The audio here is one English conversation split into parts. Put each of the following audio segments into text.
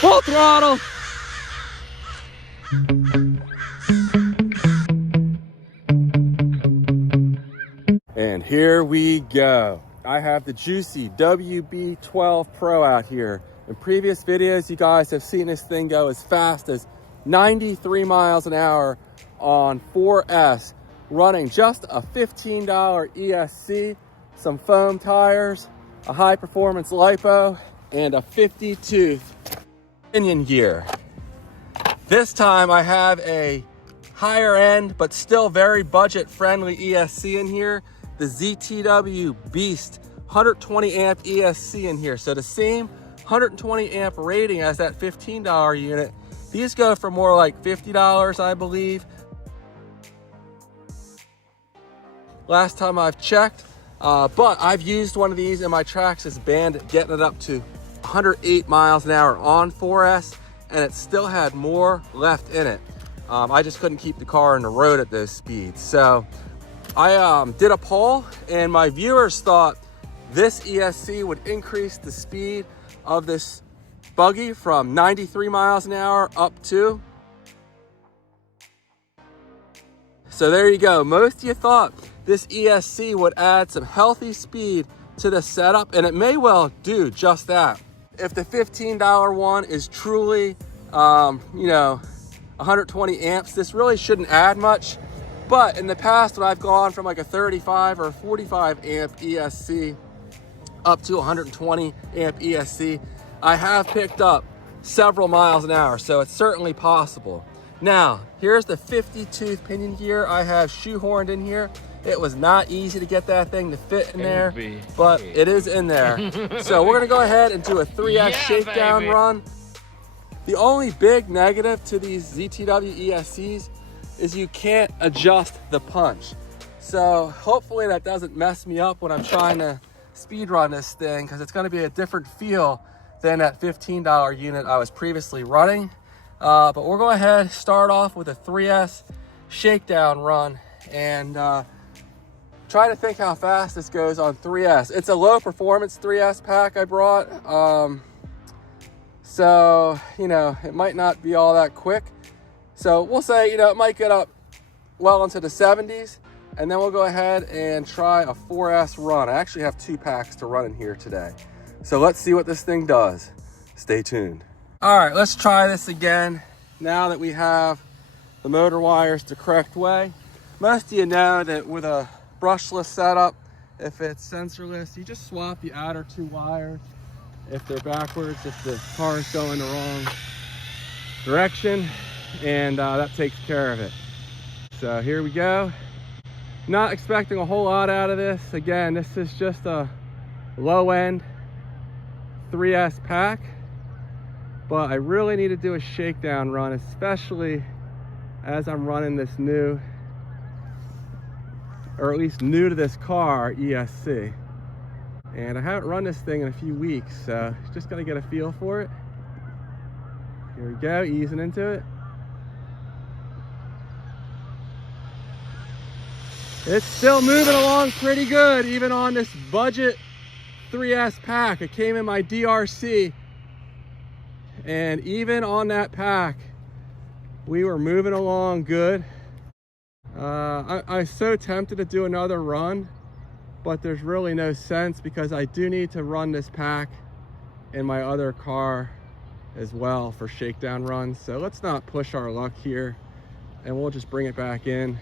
Full throttle. And here we go. I have the Jiusi WB12Pro out here. In previous videos, you guys have seen this thing go as fast as 93 miles an hour on 4S, running just a $15 ESC, some foam tires, a high performance lipo, and a 50-tooth pinion gear. This time I have a higher end, but still very budget friendly ESC in here. The ZTW Beast 120 amp ESC in here. So the same 120 amp rating as that $15 unit. These go for more like $50, I believe. Last time I've checked, but I've used one of these in my Traxxas Bandit, getting it up to 108 miles an hour on 4S, and it still had more left in it. I just couldn't keep the car on the road at those speeds. So I did a poll, and my viewers thought this ESC would increase the speed of this buggy from 93 miles an hour up to. So there you go. Most of you thought this ESC would add some healthy speed to the setup, and it may well do just that. If the $15 one is truly, 120 amps, this really shouldn't add much. But in the past, when I've gone from like a 35 or 45 amp ESC up to 120 amp ESC, I have picked up several miles an hour, so it's certainly possible. Now, here's the 50-tooth pinion gear I have shoehorned in here. It was not easy to get that thing to fit in there, but it is in there. So we're gonna go ahead and do a 3S shakedown run. The only big negative to these ZTW ESCs is you can't adjust the punch. So hopefully that doesn't mess me up when I'm trying to speed run this thing, because it's gonna be a different feel than that $15 unit I was previously running. But we'll go ahead, start off with a 3S shakedown run, and try to think how fast this goes on 3S. It's a low performance 3S pack I brought. So, it might not be all that quick. So we'll say, it might get up well into the 70s, and then we'll go ahead and try a 4S run. I actually have 2 packs to run in here today. So let's see what this thing does. Stay tuned. All right, let's try this again now that we have the motor wires the correct way. Most of you know that with a brushless setup, if it's sensorless, you just swap the outer 2 wires if they're backwards, if the car is going the wrong direction, and that takes care of it. So here we go. Not expecting a whole lot out of this. Again, this is just a low-end 3S pack, but I really need to do a shakedown run, especially as I'm running this new, or at least new to this car, ESC. And I haven't run this thing in a few weeks, so just gonna get a feel for it. Here we go, easing into it. It's still moving along pretty good, even on this budget 3S pack. It came in my DRC, and even on that pack, we were moving along good. I'm so tempted to do another run, but there's really no sense because I do need to run this pack in my other car as well for shakedown runs. So let's not push our luck here, and we'll just bring it back in.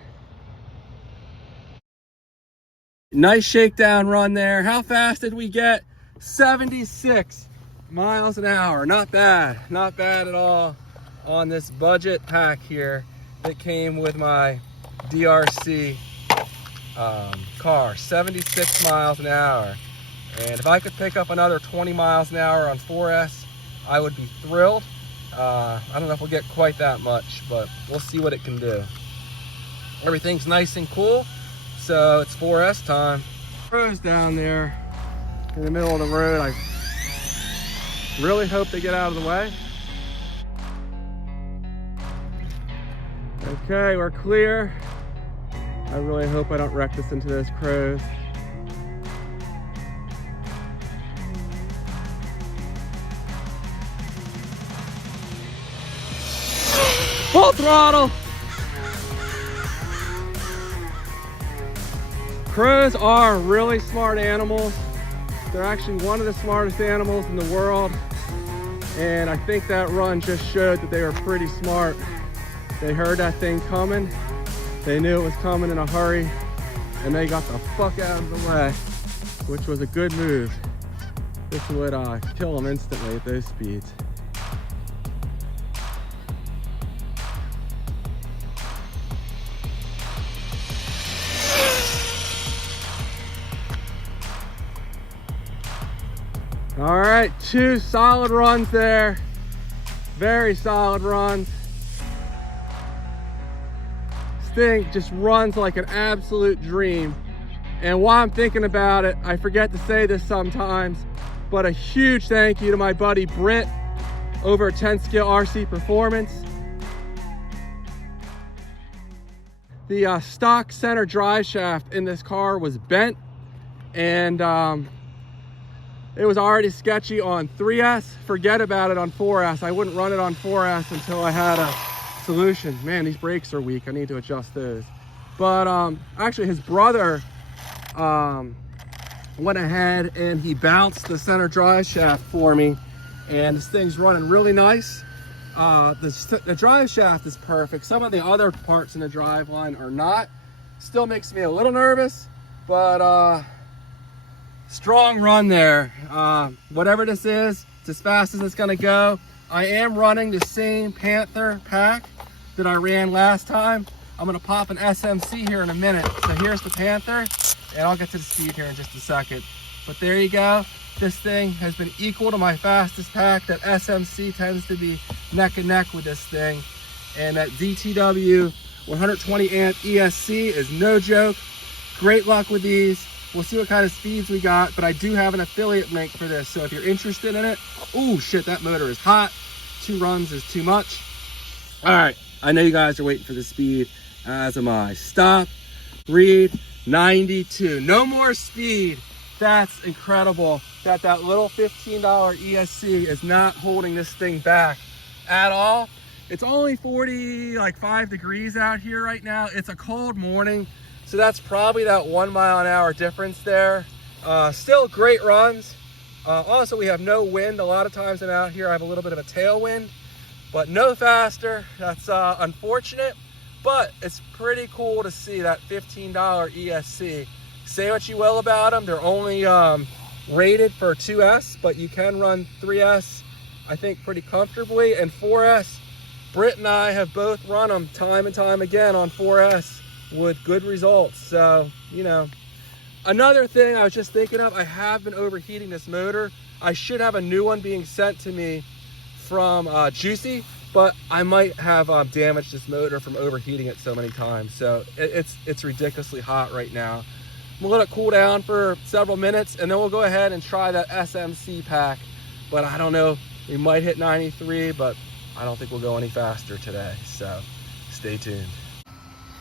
Nice shakedown run there. How fast did we get? 76 miles an hour. Not bad. Not bad at all on this budget pack here that came with my DRC car. 76 miles an hour. And if I could pick up another 20 miles an hour on 4S, I would be thrilled. I don't know if we'll get quite that much, but we'll see what it can do. Everything's nice and cool. So it's 4S time. Pros down there in the middle of the road. I really hope they get out of the way. Okay, we're clear. I really hope I don't wreck this into those crows. Full throttle. Crows are really smart animals. They're actually one of the smartest animals in the world. And I think that run just showed that they were pretty smart. They heard that thing coming. They knew it was coming in a hurry. And they got the fuck out of the way, which was a good move. This would kill them instantly at those speeds. All right, 2 solid runs there. Very solid runs. This thing just runs like an absolute dream. And while I'm thinking about it, I forget to say this sometimes, but a huge thank you to my buddy Brent over at 10 Scale RC Performance. The stock center drive shaft in this car was bent, and it was already sketchy on 3S. Forget about it on 4S. I wouldn't run it on 4S until I had a solution. Man, these brakes are weak. I need to adjust those. But actually his brother went ahead and he bounced the center drive shaft for me, and this thing's running really nice. The drive shaft is perfect. Some of the other parts in the drive line are not. Still makes me a little nervous, but strong run there. Whatever this is, it's as fast as it's gonna go. I am running the same Panther pack that I ran last time. I'm gonna pop an SMC here in a minute. So here's the Panther, and I'll get to the speed here in just a second. But there you go. This thing has been equal to my fastest pack. That SMC tends to be neck and neck with this thing. And that DTW 120 amp ESC is no joke. Great luck with these. We'll see what kind of speeds we got, but I do have an affiliate link for this. So if you're interested in it, oh shit, that motor is hot. 2 runs is too much. All right, I know you guys are waiting for the speed, as am I. Stop, read, 92. No more speed. That's incredible that that little $15 ESC is not holding this thing back at all. It's only 45 degrees out here right now. It's a cold morning. So that's probably that 1 mile an hour difference there. Still great runs. Also, we have no wind. A lot of times I'm out here, I have a little bit of a tailwind, but no faster. That's unfortunate, but it's pretty cool to see that $15 ESC. Say what you will about them. They're only rated for 2S, but you can run 3S, I think, pretty comfortably. And 4S, Britt and I have both run them time and time again on 4S. With good results. So, you know, another thing I was just thinking of, I have been overheating this motor. I should have a new one being sent to me from Jiusi, but I might have damaged this motor from overheating it so many times. So it's ridiculously hot right now. We'll let it cool down for several minutes, and then we'll go ahead and try that SMC pack. But I don't know, we might hit 93, but I don't think we'll go any faster today. So stay tuned.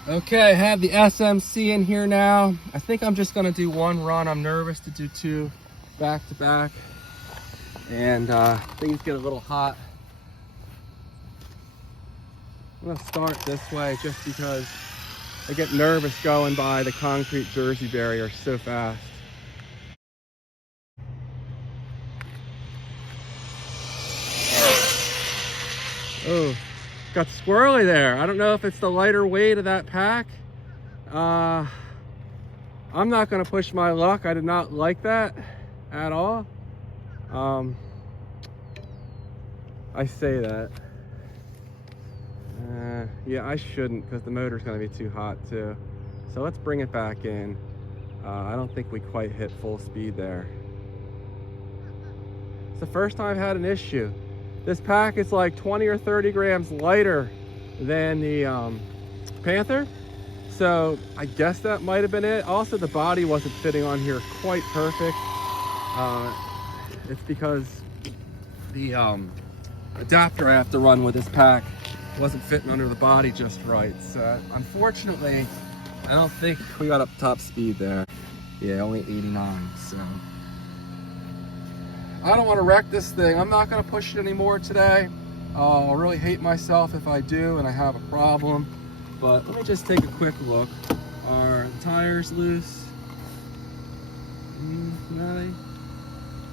Okay, I have the SMC in here now. I think I'm just gonna do 1 run. I'm nervous to do 2 back to back. And things get a little hot. I'm gonna start this way just because I get nervous going by the concrete Jersey barrier so fast. Oh. Got squirrely there. I don't know if it's the lighter weight of that pack. I'm not gonna push my luck. I did not like that at all. I say that. Yeah, I shouldn't, because the motor's gonna be too hot too. So let's bring it back in. I don't think we quite hit full speed there. It's the first time I've had an issue. This pack is like 20 or 30 grams lighter than the Panther. So I guess that might have been it. Also, the body wasn't fitting on here quite perfect. It's because the adapter I have to run with this pack wasn't fitting under the body just right. So unfortunately, I don't think we got up top speed there. Yeah, only 89, so. I don't want to wreck this thing. I'm not going to push it anymore today. I'll really hate myself if I do and I have a problem. But let me just take a quick look. Are the tires loose? No, I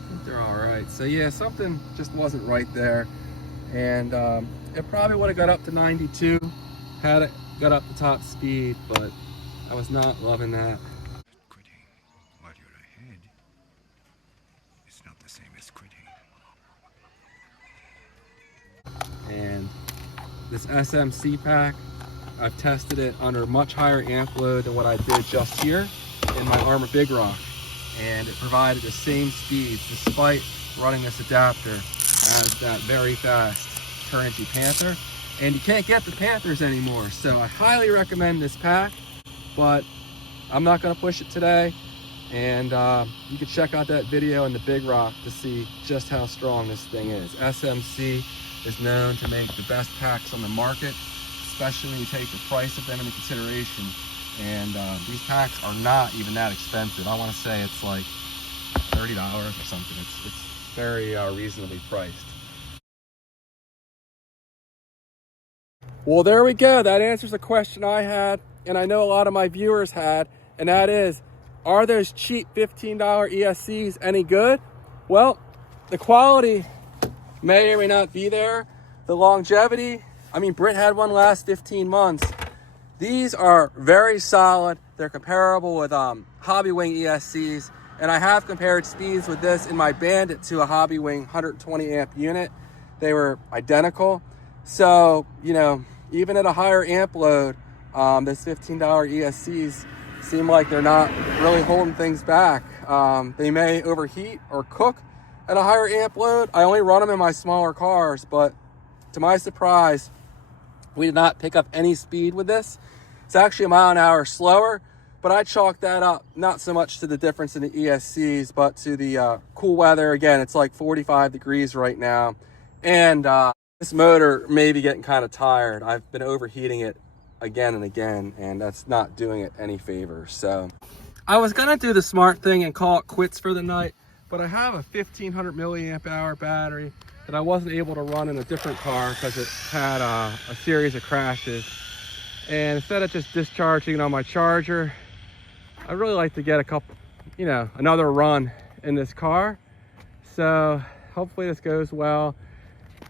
think they're all right. So yeah, something just wasn't right there. And it probably would have got up to 92 had it got up to top speed, but I was not loving that. Quitting while you're ahead is not the same as quitting. And this SMC pack, I've tested it under much higher amp load than what I did just here in my Armor Big Rock, and it provided the same speed despite running this adapter as that very fast Turnigy Panther. And you can't get the Panthers anymore, so I highly recommend this pack, but I'm not going to push it today. And you can check out that video in the Big Rock to see just how strong this thing is. SMC is known to make the best packs on the market, especially when you take the price of them into consideration. And these packs are not even that expensive. I want to say it's like $30 or something. It's very reasonably priced. Well, there we go. That answers a question I had, and I know a lot of my viewers had, and that is, are those cheap $15 ESCs any good? Well, the quality may or may not be there. The longevity, I mean, Britt had one last 15 months. These are very solid. They're comparable with Hobbywing ESCs, and I have compared speeds with this in my Bandit to a Hobbywing 120 amp unit. They were identical. So, you know, even at a higher amp load, this $15 ESCs seem like they're not really holding things back. They may overheat or cook at a higher amp load. I only run them in my smaller cars, but to my surprise, we did not pick up any speed with this. It's actually a mile an hour slower, but I chalk that up not so much to the difference in the ESCs, but to the cool weather. Again, it's like 45 degrees right now, and this motor may be getting kind of tired. I've been overheating it again and again, and that's not doing it any favors. So I was gonna do the smart thing and call it quits for the night, but I have a 1500 milliamp hour battery that I wasn't able to run in a different car because it had a series of crashes. And instead of just discharging it on my charger, I'd really like to get a couple, you know, another run in this car. So hopefully this goes well.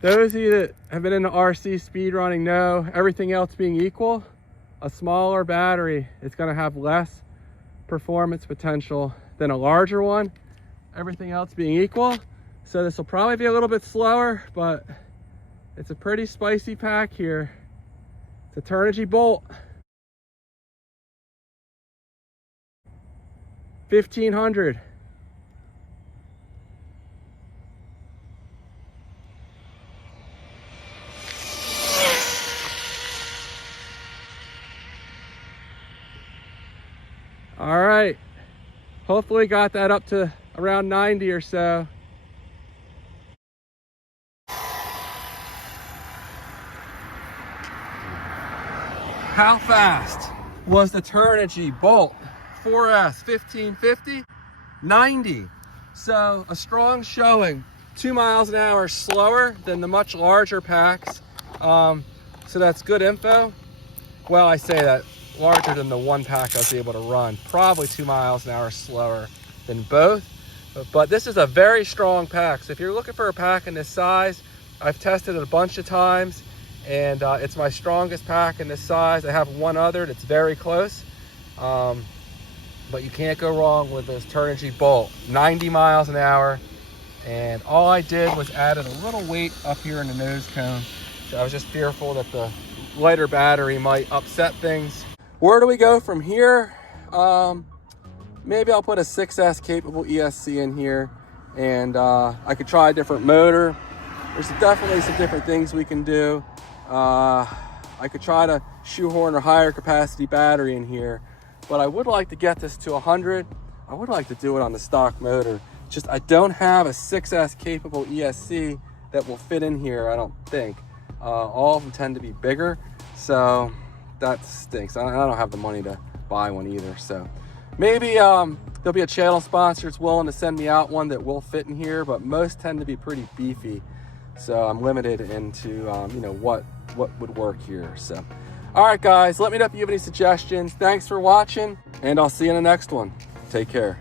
Those of you that have been into RC speedrunning know, everything else being equal, a smaller battery is going to have less performance potential than a larger one, everything else being equal. So this will probably be a little bit slower, but it's a pretty spicy pack here. It's a Turnigy Bolt. 1500. All right, hopefully got that up to around 90 or so. How fast was the Turnigy Bolt 4S 1550? 90. So a strong showing, 2 miles an hour slower than the much larger packs. So that's good info. Well, I say that, larger than the one pack I was able to run, probably 2 miles an hour slower than both. But this is a very strong pack. So if you're looking for a pack in this size, I've tested it a bunch of times, and it's my strongest pack in this size. I have one other that's very close, but you can't go wrong with this Turnigy Bolt. 90 miles an hour, and all I did was added a little weight up here in the nose cone. So I was just fearful that the lighter battery might upset things. Where do we go from here? Maybe I'll put a 6S capable ESC in here, and I could try a different motor. There's definitely some different things we can do. I could try to shoehorn a higher capacity battery in here, but I would like to get this to 100. I would like to do it on the stock motor. Just I don't have a 6S capable ESC that will fit in here, I don't think. All of them tend to be bigger, so that stinks. I don't have the money to buy one either. So maybe there'll be a channel sponsor that's willing to send me out one that will fit in here, but most tend to be pretty beefy. So I'm limited into, you know, what would work here. So, all right, guys, let me know if you have any suggestions. Thanks for watching, and I'll see you in the next one. Take care.